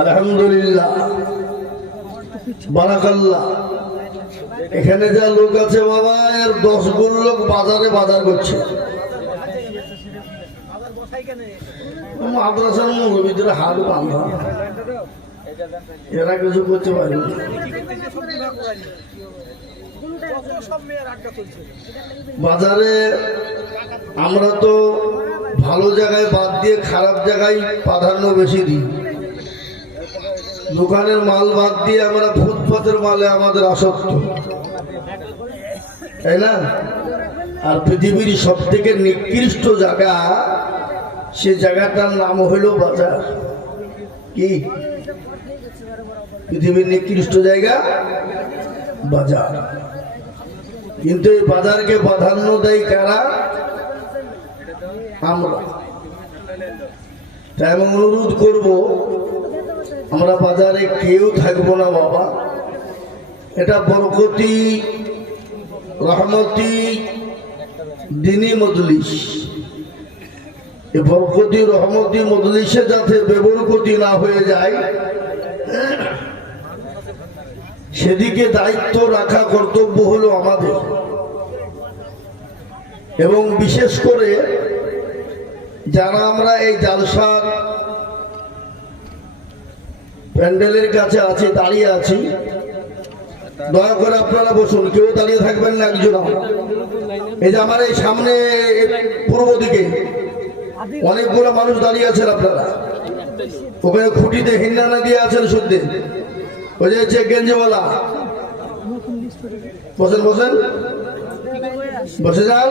আলহামদুলিল্লাহ। বারাকাল্লাহ। এখানে যা লোক আছে বাবা, এর দশ গুণ লোক বাজারে বাজার করছে। মাদ্রাসার ভিতরে হাত বাঁধা। এরা কিছু করতে পারে। বাজারে আমরা তো ভালো জায়গায় বাদ দিয়ে খারাপ জায়গায় প্রাধান্য বেশি দিই। দোকানের মাল বাদ দিয়ে আমরা ফুটপাতের মালে আমাদের আসক্ত। তাই না? আর পৃথিবীর সব থেকে নিকৃষ্ট জায়গা, সে জায়গাটার নাম হইল বাজার। কি? পৃথিবীর নিকৃষ্ট জায়গা, বাজার। কিন্তু এই বাজারকে প্রাধান্য দেয় কারা? আমরা তাই আমি অনুরোধ করব, আমরা বাজারে কেউ থাকব না, বাবা। এটা বরকতি, রহমতি, দিনী মজলিস। এ বরকতি, রহমতি, মজলিসে যাতে বেবরকতি না হয়ে যায়, সেদিকে দায়িত্ব রাখা কর্তব্য হলো আমাদের। এবং বিশেষ করে যারা আমরা এই জালসার প্যান্ডেলের কাছে আছি, দাঁড়িয়ে আছি। দয়া করে আপনারা বসুন, কেউ দাঁড়িয়ে থাকবেন না, একজন এই যে আমার এই সামনে পূর্ব দিকে অনেকগুলো মানুষ দাঁড়িয়ে আছেন আপনারা। ওখানে খুঁটিতে হিন্দানা দিয়ে আছেন শুদ্ধে ওই যে হচ্ছে গেঞ্জিওয়ালা। বসেন বসেন। বসে যান।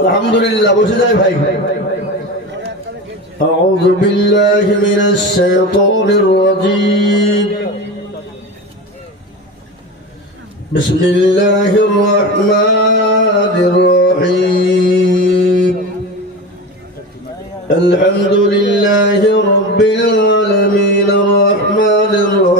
আলহামদুলিল্লাহ বসে যায় ভাই أعوذ بالله من الشيطان الرجيم بسم الله الرحمن الرحيم الحمد لله رب العالمين الرحمن الرحيم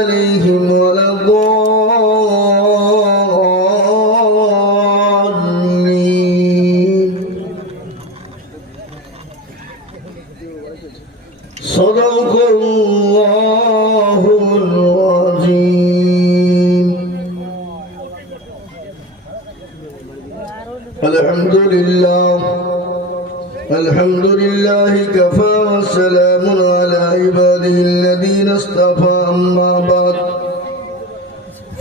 الحمد لله. الحمد لله كفى وسلام على عباده الذين اصطفى أما بعد.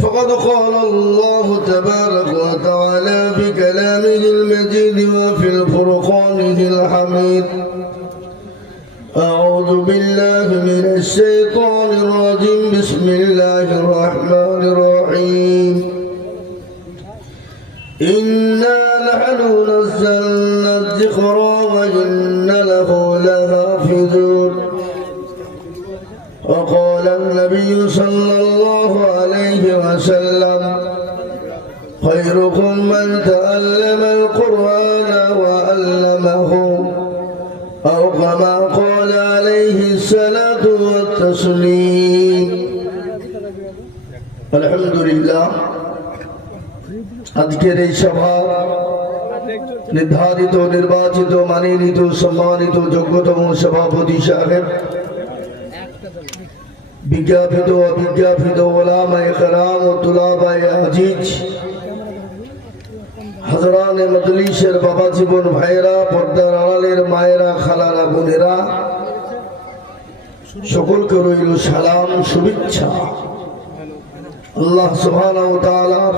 فقد قال الله تبارك وتعالى في كلامه المجيد وفي الفرقانه الحميد أعوذ بالله من الشيطان الرجيم. بسم الله الرحمن الرحيم. إنا نحن نزلنا الذكر وإن له لحافظون وقال النبي صلى الله عليه وسلم خيركم من تألم القرآن وألمه أو كما قال عليه الصلاة والتسليم الحمد لله আজকের এই সভা নির্ধারিত, নির্বাচিত মানিনীত সম্মানিত, যোগ্যতম সভাপতি সাহেব। বিজ্ঞাপিত, অবিজ্ঞাপিত, ওলামায় কারাম ও তুলাবায় আজিজ। হাজরানে মজলিসের বাবা জীবন ভাইয়েরা, পর্দার আড়ালের মায়েরা, খালারা, বোনেরা, সকলকে রইল সালাম, শুভেচ্ছা। আল্লাহ সুবহানাহু ওয়া তাআলার